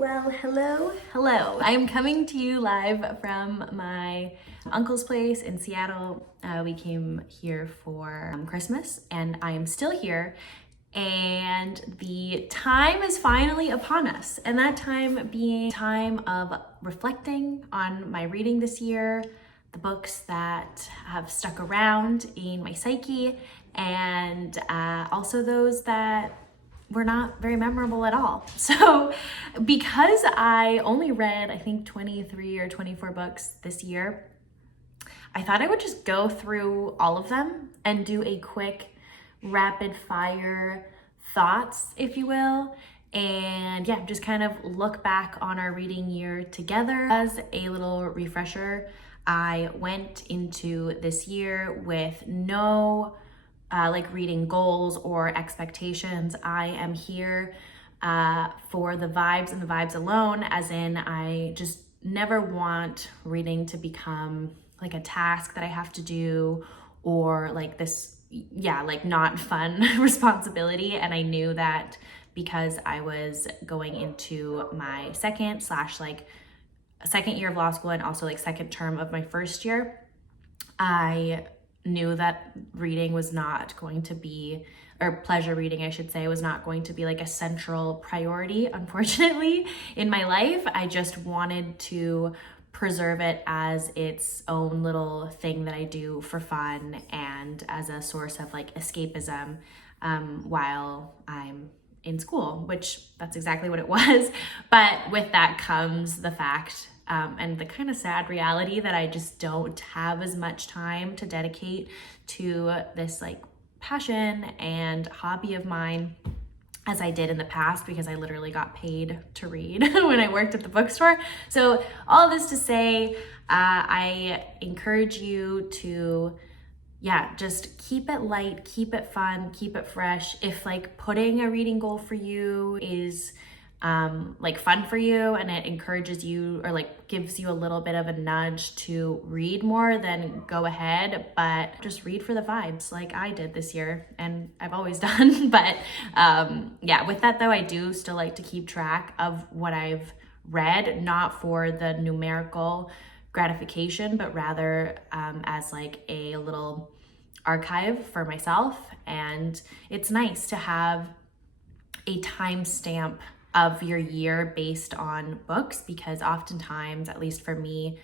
Well, hello. I am coming to you live from my uncle's place in Seattle. We came here for Christmas and I am still here, and the time is finally upon us. And that time being time of reflecting on my reading this year, the books that have stuck around in my psyche, and also those that were not very memorable at all. So because I only read, I think 23 or 24 books this year, I thought I would just go through all of them and do a quick rapid fire thoughts, if you will. And yeah, just kind of look back on our reading year together. As a little refresher, I went into this year with no reading goals or expectations. I am here for the vibes and the vibes alone, as in I just never want reading to become like a task that I have to do, or like this, not fun responsibility. And I knew that because I was going into my second year of law school, and also like second term of my first year, I knew that reading was not going to be, or pleasure reading, I should say, was not going to be like a central priority, unfortunately, in my life. I just wanted to preserve it as its own little thing that I do for fun and as a source of like escapism while I'm in school, which that's exactly what it was. But with that comes the fact and the kind of sad reality that I just don't have as much time to dedicate to this like passion and hobby of mine as I did in the past, because I literally got paid to read when I worked at the bookstore. So all this to say, I encourage you to just keep it light, keep it fun, keep it fresh. If like putting a reading goal for you is fun for you and it encourages you or like gives you a little bit of a nudge to read more, then go ahead, but just read for the vibes like I did this year and I've always done. But with that though, I do still like to keep track of what I've read, not for the numerical gratification, but rather as like a little archive for myself. And it's nice to have a timestamp of your year based on books, because oftentimes, at least for me,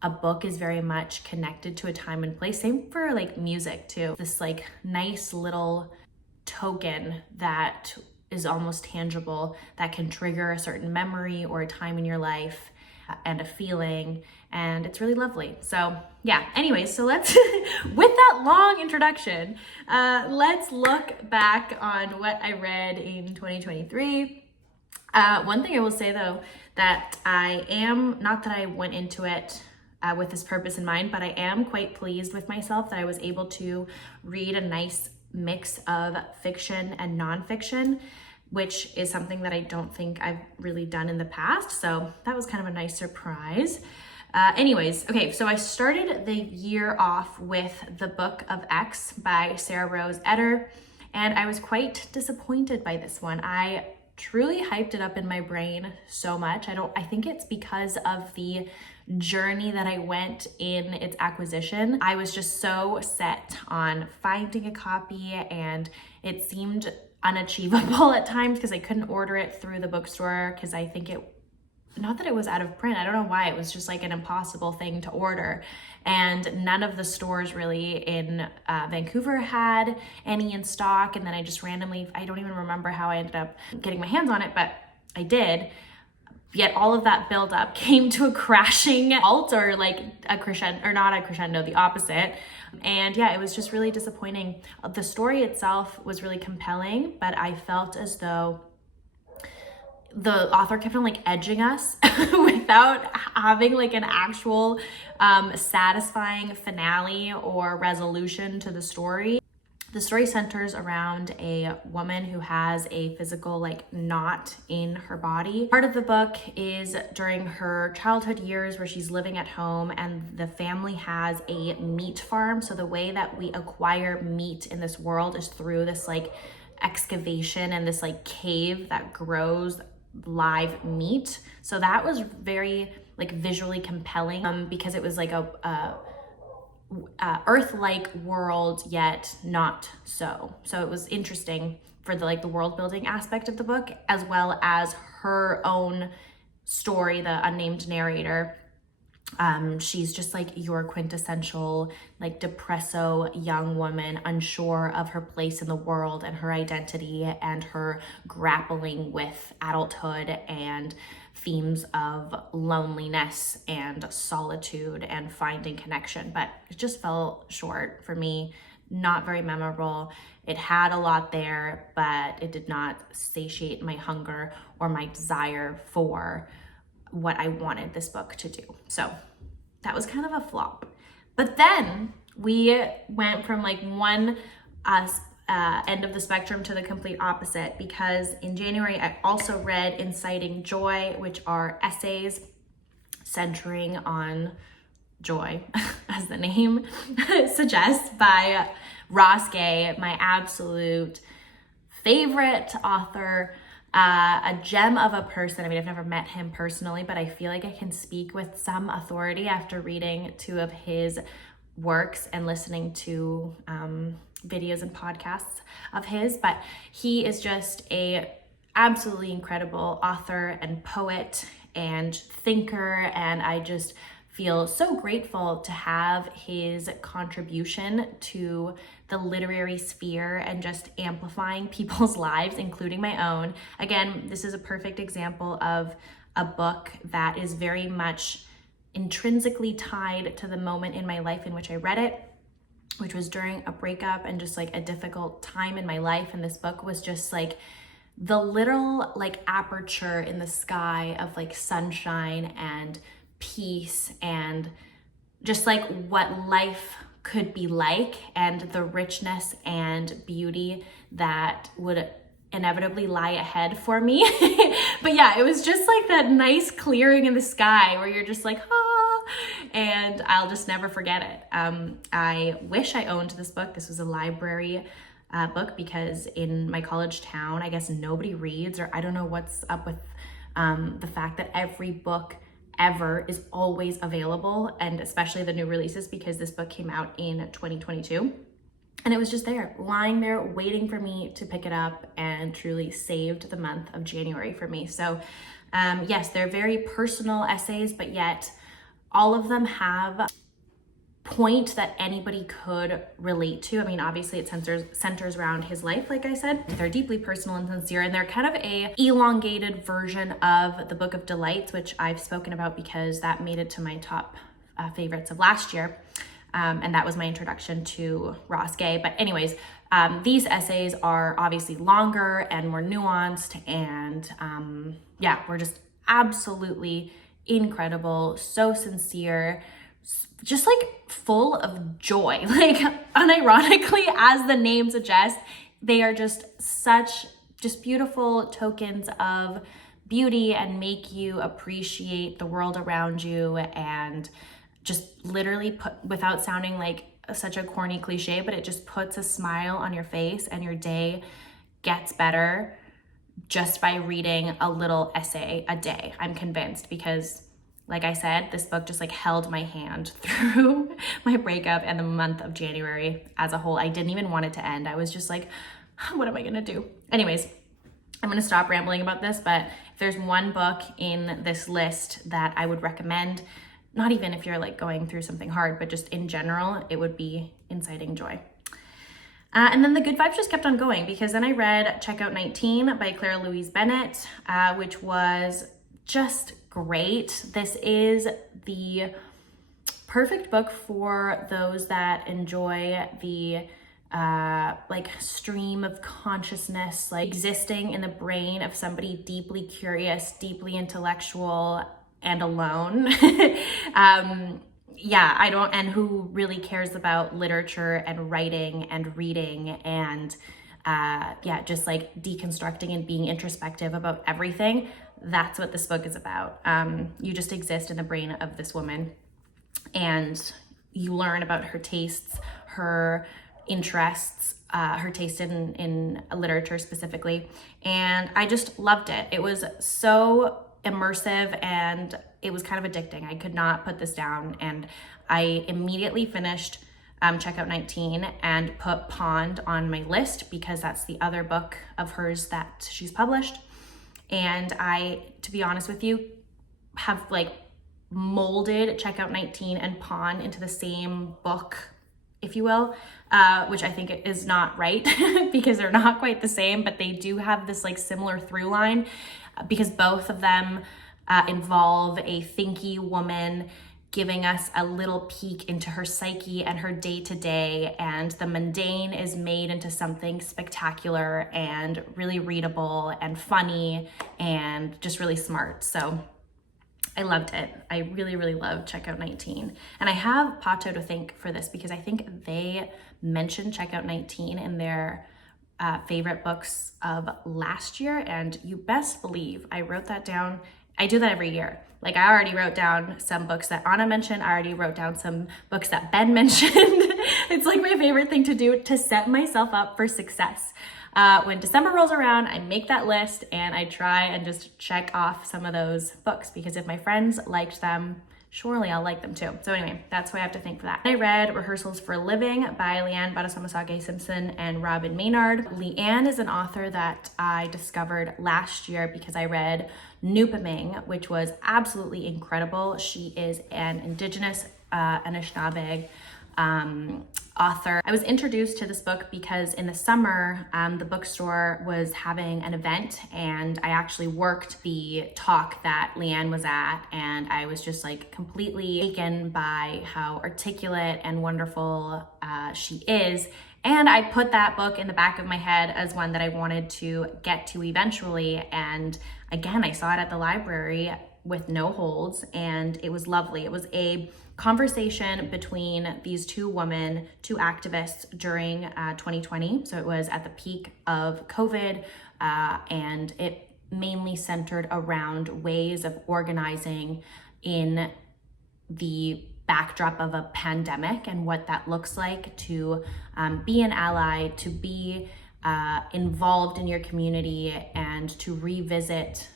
a book is very much connected to a time and place. Same for like music too. This like nice little token that is almost tangible that can trigger a certain memory or a time in your life and a feeling, and it's really lovely. So yeah, anyways, so let's with that long introduction, let's look back on what I read in 2023. One thing I will say though, that I am, not that I went into it with this purpose in mind, but I am quite pleased with myself that I was able to read a nice mix of fiction and nonfiction, which is something that I don't think I've really done in the past. So that was kind of a nice surprise. Okay, so I started the year off with The Book of X by Sarah Rose Etter, and I was quite disappointed by this one. I truly hyped it up in my brain so much. I think it's because of the journey that I went in its acquisition. I was just so set on finding a copy, and it seemed unachievable at times because I couldn't order it through the bookstore, because I think not that it was out of print, I don't know why, it was just like an impossible thing to order. And none of the stores really in Vancouver had any in stock. And then I just randomly, I don't even remember how I ended up getting my hands on it, but I did. Yet all of that buildup came to a crashing halt, or like a crescendo, or not a crescendo, the opposite. And yeah, it was just really disappointing. The story itself was really compelling, but I felt as though the author kept on like edging us without having like an actual satisfying finale or resolution to the story. The story centers around a woman who has a physical like knot in her body. Part of the book is during her childhood years where she's living at home and the family has a meat farm. So the way that we acquire meat in this world is through this like excavation and this like cave that grows live meet. So that was very like visually compelling, because it was like a Earth-like world, yet not so. So it was interesting for the like the world building aspect of the book, as well as her own story, the unnamed narrator. She's just like your quintessential like depresso young woman, unsure of her place in the world and her identity, and her grappling with adulthood and themes of loneliness and solitude and finding connection. But it just fell short for me, not very memorable. It had a lot there, but it did not satiate my hunger or my desire for what I wanted this book to do. So that was kind of a flop. But then we went from like one end of the spectrum to the complete opposite, because in January I also read Inciting Joy, which are essays centering on joy, as the name suggests, by Ross Gay, my absolute favorite author. A gem of a person. I mean, I've never met him personally, but I feel like I can speak with some authority after reading 2 of his works and listening to videos and podcasts of his. But he is just a absolutely incredible author and poet and thinker, and I just feel so grateful to have his contribution to the literary sphere and just amplifying people's lives, including my own. Again, this is a perfect example of a book that is very much intrinsically tied to the moment in my life in which I read it, which was during a breakup and just like a difficult time in my life. And this book was just like the literal like aperture in the sky of like sunshine and peace and just like what life could be like, and the richness and beauty that would inevitably lie ahead for me. But yeah, it was just like that nice clearing in the sky where you're just like, ah, and I'll just never forget it. I wish I owned this book. This was a library book, because in my college town, I guess nobody reads, or I don't know what's up with the fact that every book ever is always available, and especially the new releases, because this book came out in 2022 and it was just there, lying there, waiting for me to pick it up, and truly saved the month of January for me. So yes, they're very personal essays, but yet all of them have point that anybody could relate to. I mean, obviously it centers around his life, like I said. They're deeply personal and sincere, and they're kind of a elongated version of the Book of Delights, which I've spoken about because that made it to my top favorites of last year. And that was my introduction to Ross Gay. But anyways, these essays are obviously longer and more nuanced, and yeah, were just absolutely incredible, so sincere, just like full of joy. Like unironically, as the name suggests, they are just such just beautiful tokens of beauty and make you appreciate the world around you, and just literally put, without sounding like such a corny cliche, but it just puts a smile on your face, and your day gets better just by reading a little essay a day. I'm convinced, because like I said, this book just like held my hand through my breakup and the month of January as a whole. I didn't even want it to end. I was just like, what am I gonna do? Anyways, I'm gonna stop rambling about this, but if there's one book in this list that I would recommend, not even if you're like going through something hard, but just in general, it would be Inciting Joy. And then the good vibes just kept on going, because then I read Checkout 19 by Claire Louise Bennett, which was just great. This is the perfect book for those that enjoy the like stream of consciousness, like existing in the brain of somebody deeply curious, deeply intellectual, and alone. Yeah, and who really cares about literature and writing and reading and yeah, just like deconstructing and being introspective about everything. That's what this book is about. You just exist in the brain of this woman, and you learn about her tastes, her interests, her taste in literature specifically. And I just loved it. It was so immersive and it was kind of addicting. I could not put this down. And I immediately finished Checkout 19 and put Pond on my list because that's the other book of hers that she's published. And I, to be honest with you, have like molded Checkout 19 and Pond into the same book, if you will, which I think is not right because they're not quite the same, but they do have this like similar through line because both of them involve a thinky woman giving us a little peek into her psyche and her day-to-day, and the mundane is made into something spectacular and really readable and funny and just really smart. So I loved it. I really, really loved Checkout 19. And I have Pato to thank for this because I think they mentioned Checkout 19 in their favorite books of last year. And you best believe I wrote that down. I do that every year. Like I already wrote down some books that Anna mentioned. I already wrote down some books that Ben mentioned. It's like my favorite thing to do to set myself up for success. When December rolls around, I make that list and I try and just check off some of those books because if my friends liked them, surely I'll like them too. So anyway, that's who I have to thank for that. I read Rehearsals for a Living by Leanne Badasamasage Simpson and Robin Maynard. Leanne is an author that I discovered last year because I read Nupaming, which was absolutely incredible. She is an Indigenous Anishinaabe author. I was introduced to this book because in the summer, the bookstore was having an event and I actually worked the talk that Leanne was at, and I was just like completely taken by how articulate and wonderful she is. And I put that book in the back of my head as one that I wanted to get to eventually. And again, I saw it at the library with no holds and it was lovely. It was a conversation between these two women, two activists during 2020. So it was at the peak of COVID and it mainly centered around ways of organizing in the backdrop of a pandemic and what that looks like to be an ally, to be involved in your community and to revisit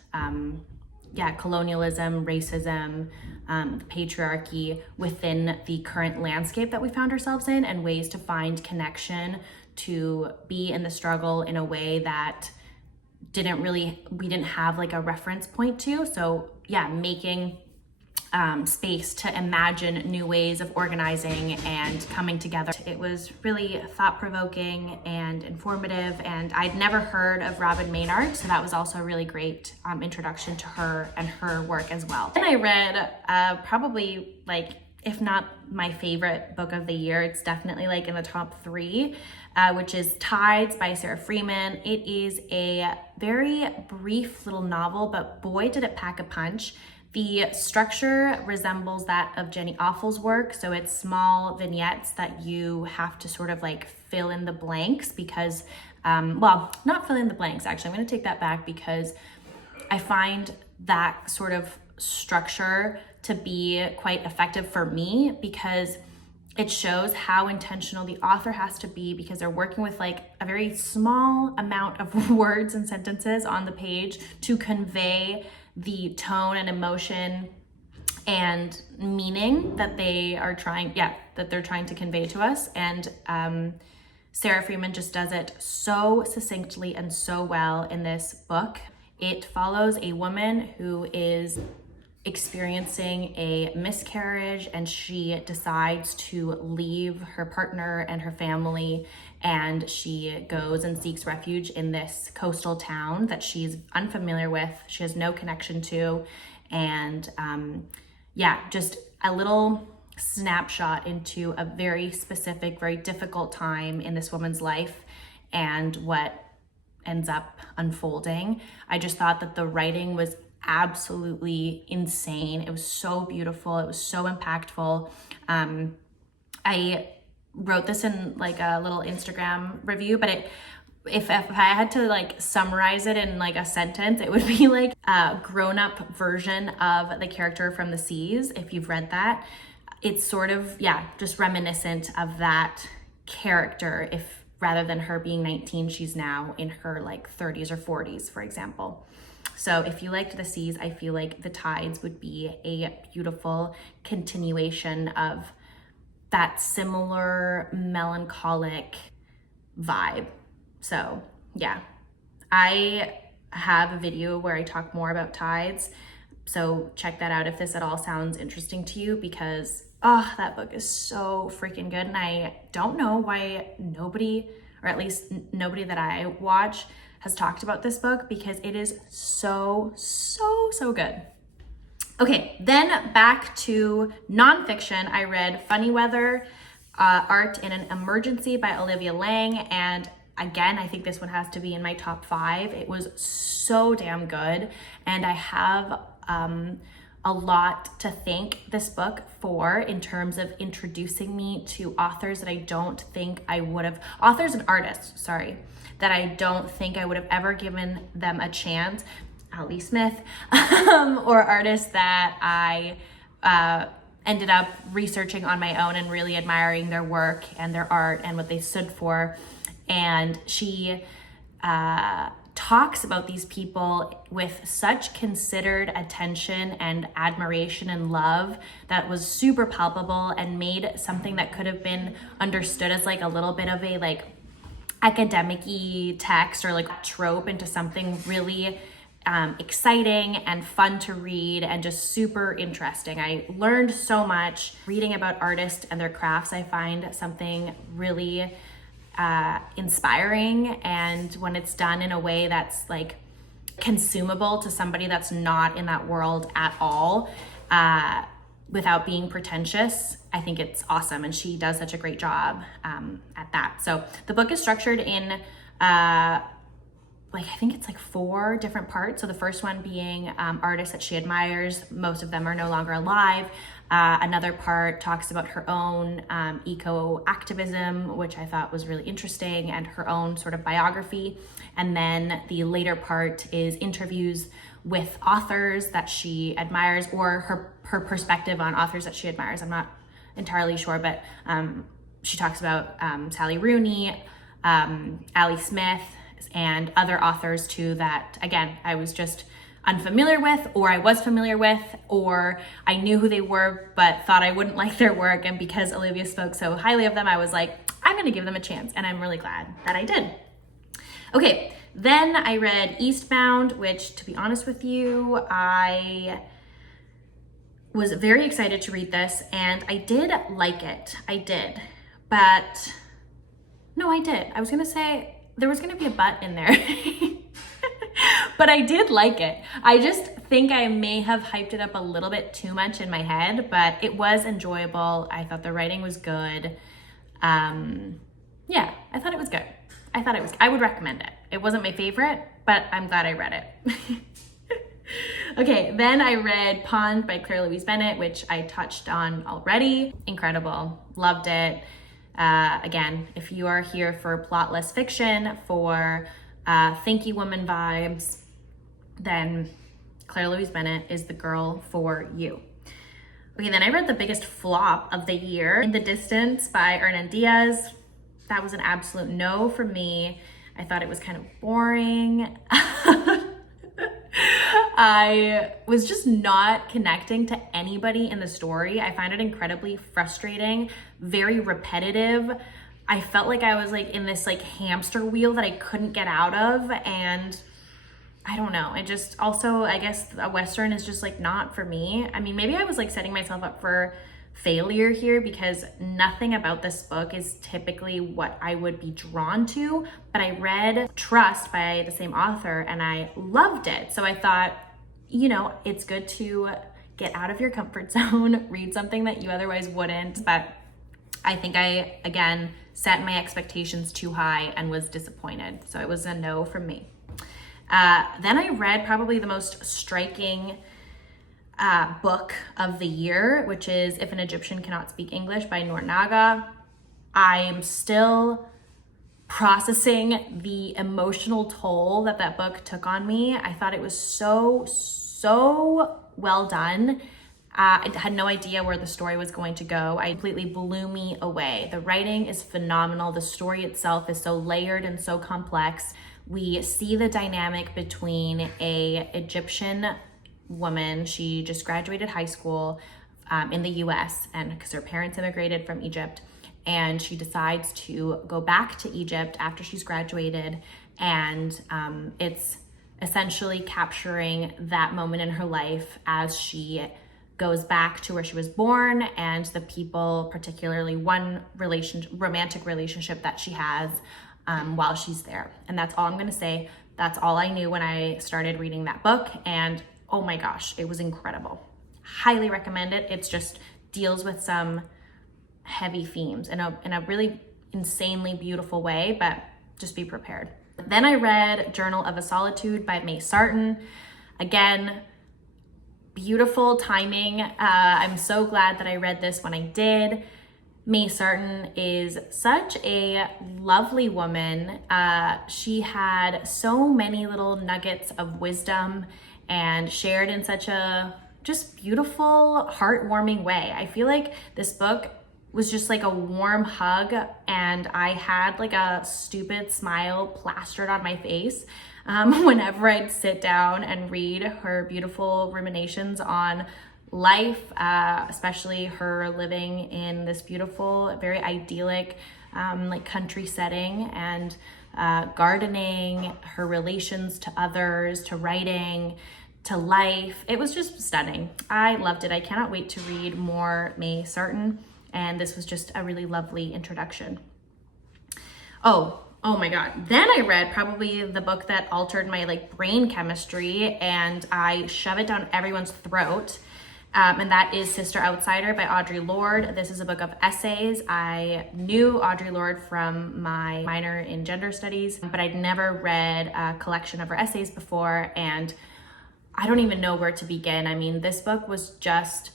colonialism, racism, patriarchy within the current landscape that we found ourselves in, and ways to find connection, to be in the struggle in a way that we didn't have like a reference point to. So yeah, making space to imagine new ways of organizing and coming together. It was really thought-provoking and informative, and I'd never heard of Robin Maynard, so that was also a really great introduction to her and her work as well. Then I read probably like, if not my favorite book of the year, it's definitely like in the top 3, which is Tides by Sarah Freeman. It is a very brief little novel, but boy, did it pack a punch. The structure resembles that of Jenny Offal's work. So it's small vignettes that you have to sort of like fill in the blanks because, well, not fill in the blanks, actually. I'm gonna take that back because I find that sort of structure to be quite effective for me because it shows how intentional the author has to be because they're working with like a very small amount of words and sentences on the page to convey the tone and emotion and meaning that they're trying to convey to us. And Sarah Freeman just does it so succinctly and so well in this book. It follows a woman who is experiencing a miscarriage and she decides to leave her partner and her family, and she goes and seeks refuge in this coastal town that she's unfamiliar with, she has no connection to, and just a little snapshot into a very specific, very difficult time in this woman's life and what ends up unfolding. I just thought that the writing was absolutely insane. It was so beautiful. It was so impactful. I wrote this in like a little Instagram review, but if I had to like summarize it in like a sentence, it would be like a grown-up version of the character from The Seas. If you've read that, it's sort of, just reminiscent of that character. rather than her being 19, she's now in her like 30s or 40s, for example. So if you liked The Seas, I feel like The Tides would be a beautiful continuation of that similar melancholic vibe. So yeah, I have a video where I talk more about tides. So check that out if this at all sounds interesting to you, because that book is so freaking good. And I don't know why nobody, or at least nobody that I watch, has talked about this book, because it is so good. Okay, then back to nonfiction. I read Funny Weather, Art in an Emergency by Olivia Lang. And again, I think this one has to be in my top 5. It was so damn good. And I have a lot to thank this book for in terms of introducing me to authors that I don't think I would have, authors and artists, sorry, that I don't think I would have ever given them a chance. Ali Smith, or artists that I ended up researching on my own and really admiring their work and their art and what they stood for. And she talks about these people with such considered attention and admiration and love that was super palpable, and made something that could have been understood as like a little bit of a like academic-y text or like trope into something really exciting and fun to read and just super interesting. I learned so much reading about artists and their crafts. I find something really inspiring, and when it's done in a way that's like consumable to somebody that's not in that world at all, without being pretentious, I think it's awesome, and she does such a great job at that. So the book is structured in I think it's like 4 different parts. So the first one being artists that she admires. Most of them are no longer alive. Another part talks about her own eco-activism, which I thought was really interesting, and her own sort of biography. And then the later part is interviews with authors that she admires, or her perspective on authors that she admires. I'm not entirely sure, but she talks about Sally Rooney, Ali Smith, and other authors too that, again, I was just unfamiliar with, or I was familiar with, or I knew who they were but thought I wouldn't like their work. And because Olivia spoke so highly of them, I was like, I'm gonna give them a chance, and I'm really glad that I did. Okay, then I read Eastbound, which, to be honest with you, I was very excited to read this, and I did like it. I did, but no, I did. I was gonna say there was gonna be a but in there. But I did like it. I just think I may have hyped it up a little bit too much in my head, but it was enjoyable. I thought the writing was good. Yeah, I thought it was good. I would recommend it. It wasn't my favorite, but I'm glad I read it. Okay, then I read Pond by Claire Louise Bennett, which I touched on already. Incredible, loved it. Again, if you are here for plotless fiction, for thinky woman vibes, then Claire Louise Bennett is the girl for you. Okay, then I read the biggest flop of the year, In the Distance by Hernan Diaz. That was an absolute no for me. I thought it was kind of boring. I was just not connecting to anybody in the story. I find it incredibly frustrating, very repetitive. I felt like I was like in this like hamster wheel that I couldn't get out of, and I don't know. It just also, I guess a Western is just like not for me. I mean, maybe I was like setting myself up for failure here, because nothing about this book is typically what I would be drawn to, but I read Trust by the same author and I loved it. So I thought, you know, it's good to get out of your comfort zone, read something that you otherwise wouldn't, but I think I, again, set my expectations too high and was disappointed. So it was a no from me. Then I read probably the most striking book of the year, which is If an Egyptian Cannot Speak English by Noor Naga. I am still processing the emotional toll that book took on me. I thought it was so well done. I had no idea where the story was going to go. It completely blew me away. The writing is phenomenal. The story itself is so layered and so complex. We see the dynamic between a Egyptian woman. She just graduated high school in the US, and because her parents immigrated from Egypt, and she decides to go back to Egypt after she's graduated. And it's essentially capturing that moment in her life as she goes back to where she was born and the people, particularly one romantic relationship that she has while she's there. And that's all I'm gonna say. That's all I knew when I started reading that book. And oh my gosh, it was incredible. Highly recommend it. It's just deals with some heavy themes in a really insanely beautiful way, but just be prepared. Then I read Journal of a Solitude by May Sarton. Again, beautiful timing. I'm so glad that I read this when I did. May Sarton is such a lovely woman. She had so many little nuggets of wisdom and shared in such a just beautiful, heartwarming way. I feel like this book was just like a warm hug, and I had like a stupid smile plastered on my face whenever I'd sit down and read her beautiful ruminations on life, especially her living in this beautiful, very idyllic like country setting, and gardening, her relations to others, to writing, to life. It was just stunning. I loved it. I cannot wait to read more May Sarton, and this was just a really lovely introduction. Oh my God. Then I read probably the book that altered my like brain chemistry, and I shove it down everyone's throat. And that is Sister Outsider by Audre Lorde. This is a book of essays. I knew Audre Lorde from my minor in gender studies, but I'd never read a collection of her essays before, and I don't even know where to begin. I mean, this book was just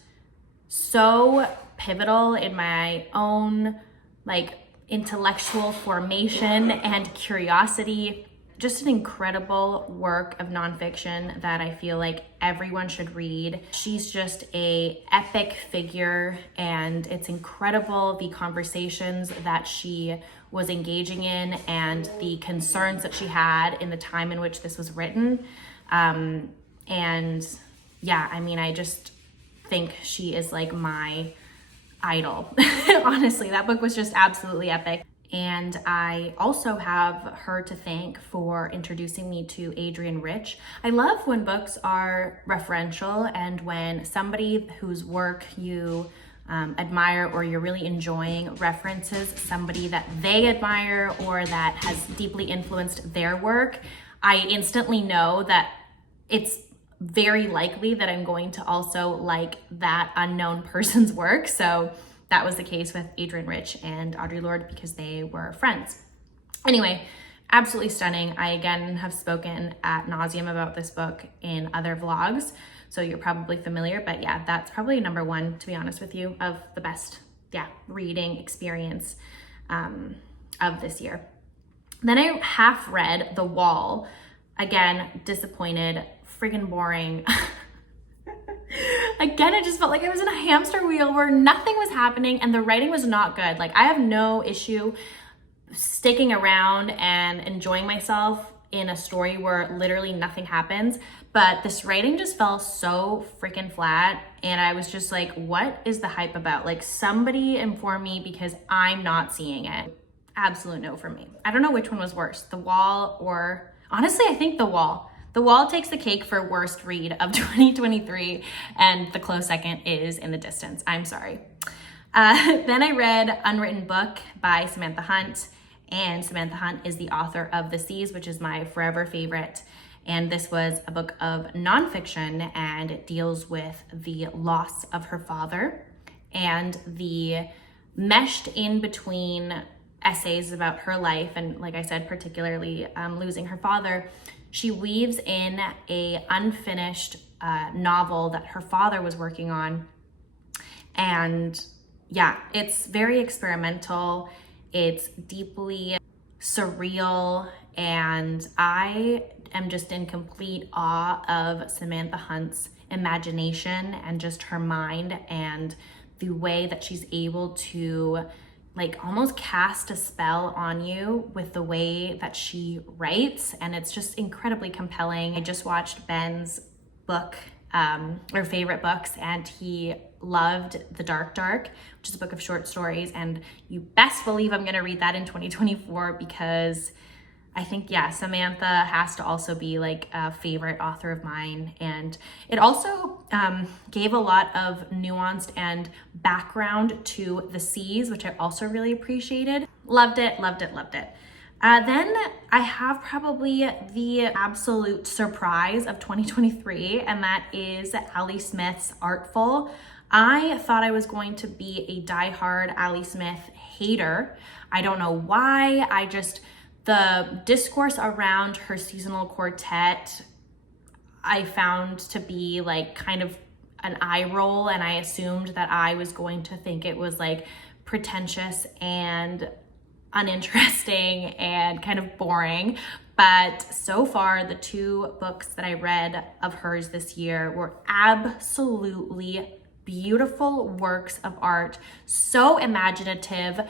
so pivotal in my own like intellectual formation and curiosity. Just an incredible work of nonfiction that I feel like everyone should read. She's just an epic figure, and it's incredible the conversations that she was engaging in and the concerns that she had in the time in which this was written. And yeah, I mean, I just think she is like my idol. Honestly, that book was just absolutely epic. And I also have her to thank for introducing me to Adrienne Rich. I love when books are referential and when somebody whose work you admire or you're really enjoying references somebody that they admire or that has deeply influenced their work. I instantly know that it's very likely that I'm going to also like that unknown person's work. So that was the case with Adrienne Rich and Audre Lorde because they were friends. Anyway, absolutely stunning. I again have spoken ad nauseum about this book in other vlogs, so you're probably familiar, but yeah, that's probably number one, to be honest with you, of the best, reading experience of this year. Then I half read The Wall. Again, disappointed, friggin' boring. Again, it just felt like I was in a hamster wheel where nothing was happening and the writing was not good. Like, I have no issue sticking around and enjoying myself in a story where literally nothing happens, but this writing just fell so freaking flat, and I was just like, what is the hype about? Like, somebody inform me because I'm not seeing it. Absolute no for me. I don't know which one was worse, The Wall or, honestly, I think The Wall. The Wall takes the cake for worst read of 2023, and the close second is In the Distance. I'm sorry. Then I read Unwritten Book by Samantha Hunt, and Samantha Hunt is the author of The Seas, which is my forever favorite. And this was a book of nonfiction, and it deals with the loss of her father and the meshed in between essays about her life, and like I said, particularly losing her father. She weaves in a unfinished novel that her father was working on. And yeah, it's very experimental. It's deeply surreal. And I am just in complete awe of Samantha Hunt's imagination and just her mind, and the way that she's able to like almost cast a spell on you with the way that she writes. And it's just incredibly compelling. I just watched Ben's book, or favorite books, and he loved The Dark Dark, which is a book of short stories. And you best believe I'm gonna read that in 2024, because I think, yeah, Samantha has to also be like a favorite author of mine. And it also gave a lot of nuanced and background to the seas, which I also really appreciated. Loved it, loved it, loved it. Then I have probably the absolute surprise of 2023, and that is Ali Smith's Artful. I thought I was going to be a diehard Ali Smith hater. I don't know why. The discourse around her seasonal quartet, I found to be like kind of an eye roll, and I assumed that I was going to think it was like pretentious and uninteresting and kind of boring. But so far, the 2 books that I read of hers this year were absolutely beautiful works of art, so imaginative,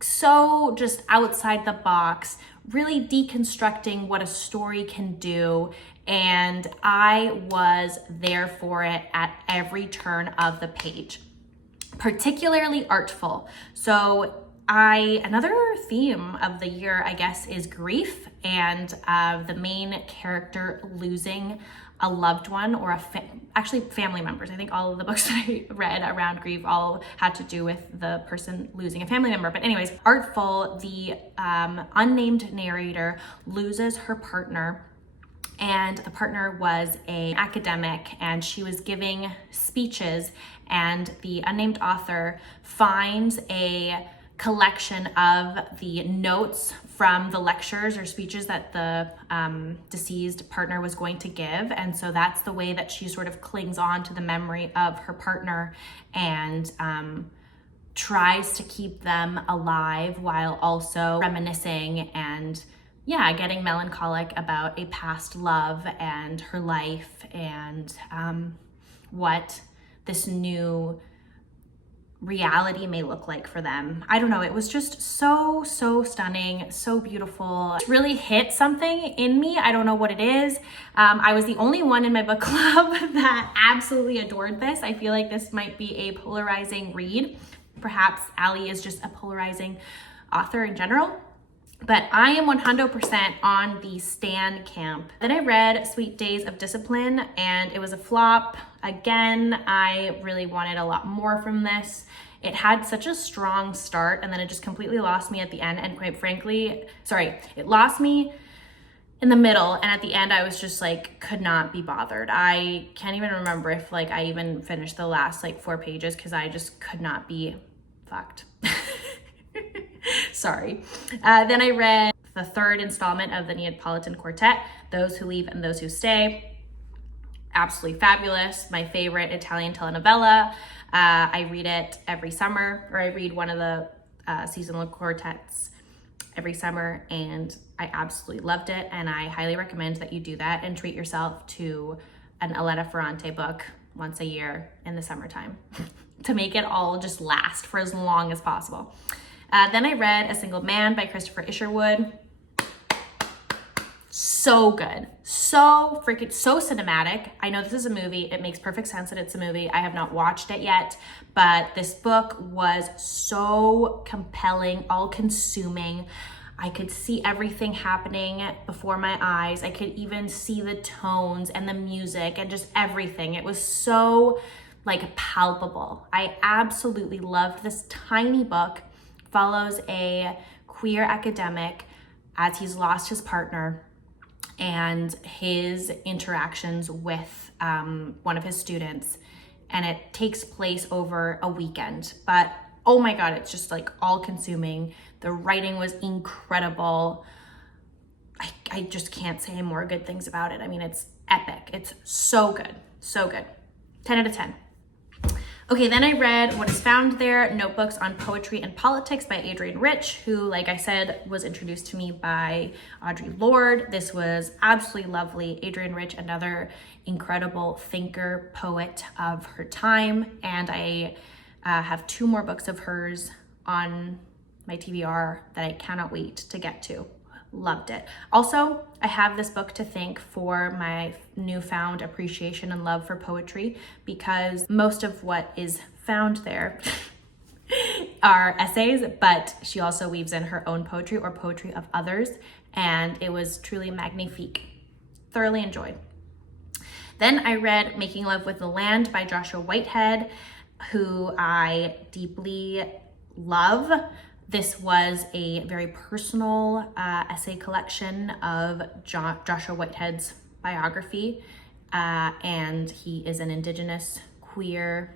so just outside the box, really deconstructing what a story can do. And I was there for it at every turn of the page, particularly Artful. So another theme of the year, I guess, is grief, and the main character losing a loved one, or actually family members. I think all of the books that I read around grief all had to do with the person losing a family member. But anyways, Artful, the unnamed narrator loses her partner, and the partner was an academic, and she was giving speeches, and the unnamed author finds a collection of the notes from the lectures or speeches that the deceased partner was going to give. And so that's the way that she sort of clings on to the memory of her partner, and tries to keep them alive while also reminiscing and getting melancholic about a past love and her life, and what this new reality may look like for them. I don't know, it was just so stunning, so beautiful. It really hit something in me. I don't know what it is. I was the only one in my book club that absolutely adored this. I feel like this might be a polarizing read. Perhaps Ali is just a polarizing author in general, but I am 100% on the stan camp. Then I read Sweet Days of Discipline, and it was a flop. Again, I really wanted a lot more from this. It had such a strong start, and then it just completely lost me at the end. And quite frankly, it lost me in the middle, and at the end I was just like, could not be bothered. I can't even remember if like I even finished the last like 4 pages, because I just could not be fucked. Sorry. Then I read the 3rd installment of the Neapolitan Quartet, Those Who Leave and Those Who Stay. Absolutely fabulous. My favorite Italian telenovela. I read it every summer, or I read one of the seasonal quartets every summer, and I absolutely loved it. And I highly recommend that you do that and treat yourself to an Aletta Ferrante book once a year in the summertime to make it all just last for as long as possible. Then I read A Single Man by Christopher Isherwood. So good. So cinematic. I know this is a movie. It makes perfect sense that it's a movie. I have not watched it yet, but this book was so compelling, all-consuming. I could see everything happening before my eyes. I could even see the tones and the music and just everything. It was so like palpable. I absolutely loved this tiny book. Follows a queer academic as he's lost his partner, and his interactions with one of his students, and it takes place over a weekend. But oh my God, it's just like all consuming. The writing was incredible. I just can't say more good things about it. I mean, it's epic. It's so good, so good. 10 out of 10. Okay, then I read What Is Found There, Notebooks on Poetry and Politics by Adrienne Rich, who, like I said, was introduced to me by Audre Lorde. This was absolutely lovely. Adrienne Rich, another incredible thinker, poet of her time. And I have 2 more books of hers on my TBR that I cannot wait to get to. Loved it. Also, I have this book to thank for my newfound appreciation and love for poetry, because most of what is found there are essays, but she also weaves in her own poetry or poetry of others, and it was truly magnifique. Thoroughly enjoyed. Then I read Making Love with the Land by Joshua Whitehead, who I deeply love. This was a very personal essay collection of Joshua Whitehead's biography, and he is an Indigenous, queer,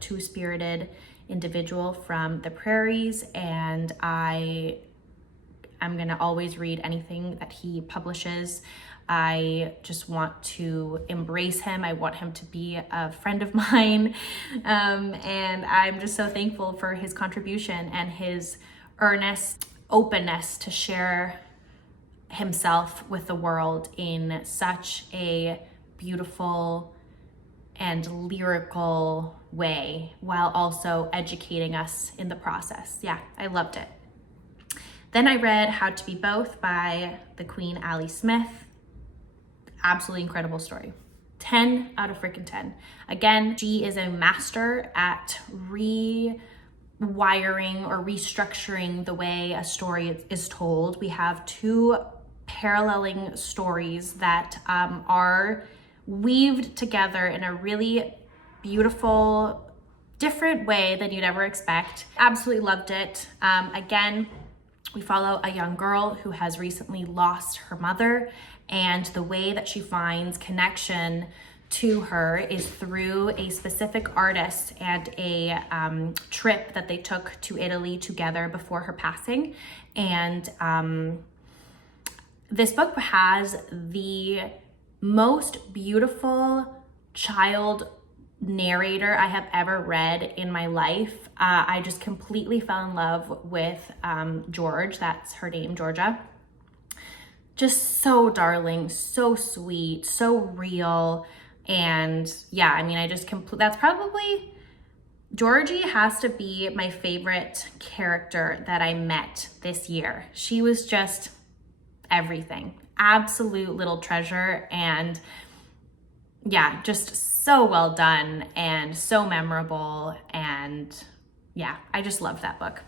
two-spirited individual from the prairies, and I'm gonna always read anything that he publishes. I just want to embrace him. I want him to be a friend of mine. And I'm just so thankful for his contribution and his earnest openness to share himself with the world in such a beautiful and lyrical way, while also educating us in the process. Yeah, I loved it. Then I read How to Be Both by the Queen Ali Smith. Absolutely incredible story. 10 out of freaking 10. Again, she is a master at rewiring or restructuring the way a story is told. We have 2 paralleling stories that are weaved together in a really beautiful, different way than you'd ever expect. Absolutely loved it. Again, we follow a young girl who has recently lost her mother, and the way that she finds connection to her is through a specific artist and a trip that they took to Italy together before her passing. And this book has the most beautiful child narrator I have ever read in my life. I just completely fell in love with George, that's her name, Georgia. Just so darling, so sweet, so real. And yeah, I mean, that's probably, Georgie has to be my favorite character that I met this year. She was just everything, absolute little treasure. And yeah, just so well done and so memorable. And yeah, I just loved that book.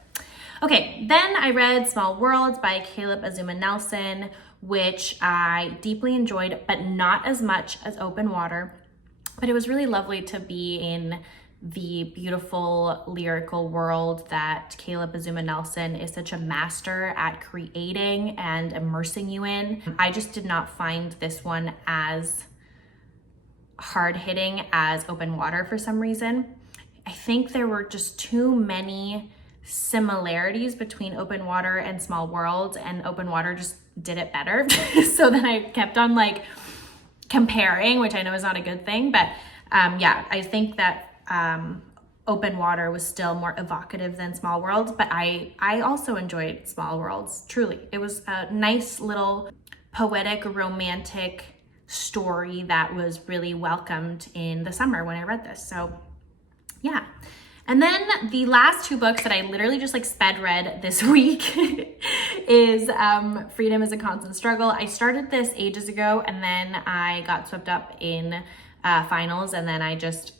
Okay, then I read Small Worlds by Caleb Azuma Nelson, which I deeply enjoyed, but not as much as Open Water. But it was really lovely to be in the beautiful lyrical world that Caleb Azuma Nelson is such a master at creating and immersing you in. I just did not find this one as hard-hitting as Open Water for some reason. I think there were just too many similarities between Open Water and Small Worlds, and Open Water just did it better. So then I kept on like comparing, which I know is not a good thing, but yeah, I think that Open Water was still more evocative than Small Worlds, but I also enjoyed Small Worlds, truly. It was a nice little poetic, romantic story that was really welcomed in the summer when I read this. So yeah. And then the last 2 books that I literally just like sped read this week is Freedom is a Constant Struggle. I started this ages ago, and then I got swept up in finals, and then I just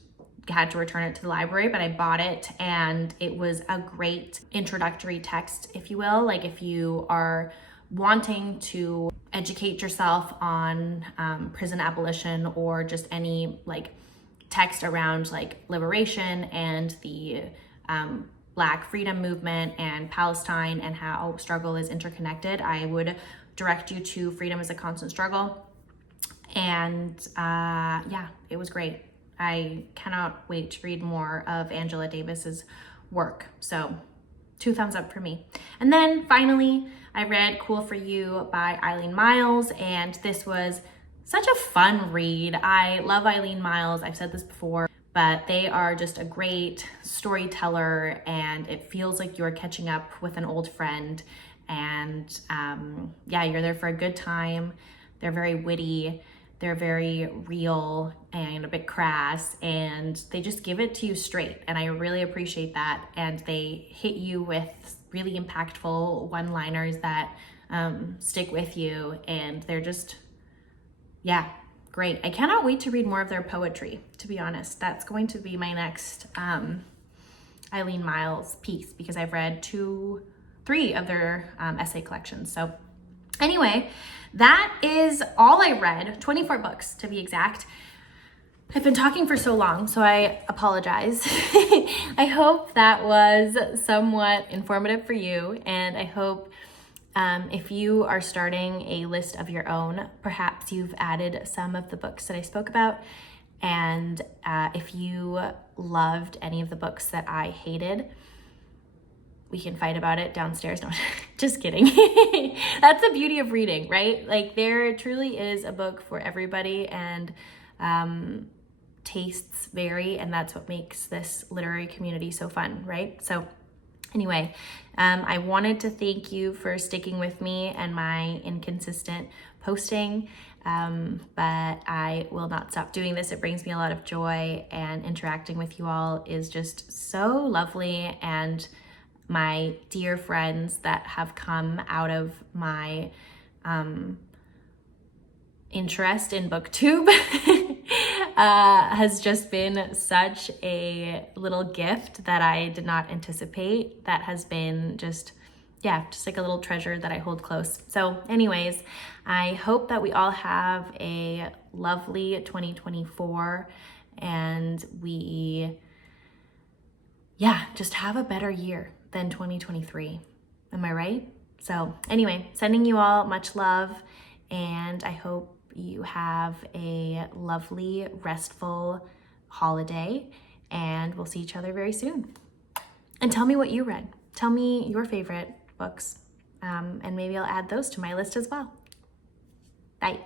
had to return it to the library, but I bought it, and it was a great introductory text, if you will. Like if you are wanting to educate yourself on prison abolition or just any like text around like liberation and the Black freedom movement and Palestine and how struggle is interconnected, I would direct you to Freedom is a Constant Struggle. And yeah, it was great. I cannot wait to read more of Angela Davis's work. So 2 thumbs up for me. And then finally, I read Cool for You by Eileen Miles, and this was such a fun read. I love Eileen Miles. I've said this before. but they are just a great storyteller, and it feels like you're catching up with an old friend. And yeah, you're there for a good time. They're very witty, they're very real and a bit crass, and they just give it to you straight. And I really appreciate that. And they hit you with really impactful one-liners that stick with you, and they're just, yeah, great. I cannot wait to read more of their poetry, to be honest. That's going to be my next Eileen Miles piece, because I've read 3 of their essay collections. So anyway, that is all I read, 24 books to be exact. I've been talking for so long, so I apologize. I hope that was somewhat informative for you, and I hope if you are starting a list of your own, perhaps you've added some of the books that I spoke about. And if you loved any of the books that I hated, we can fight about it downstairs. No, just kidding. That's the beauty of reading, right? Like, there truly is a book for everybody, and tastes vary, and that's what makes this literary community so fun, right? So anyway, I wanted to thank you for sticking with me and my inconsistent posting, but I will not stop doing this. It brings me a lot of joy, and interacting with you all is just so lovely. And my dear friends that have come out of my interest in BookTube has just been such a little gift that I did not anticipate. That has been just like a little treasure that I hold close. So anyways, I hope that we all have a lovely 2024, and we just have a better year than 2023. Am I right? So anyway, sending you all much love, and I hope you have a lovely, restful holiday, and we'll see each other very soon. And tell me what you read. Tell me your favorite books, and maybe I'll add those to my list as well. Bye.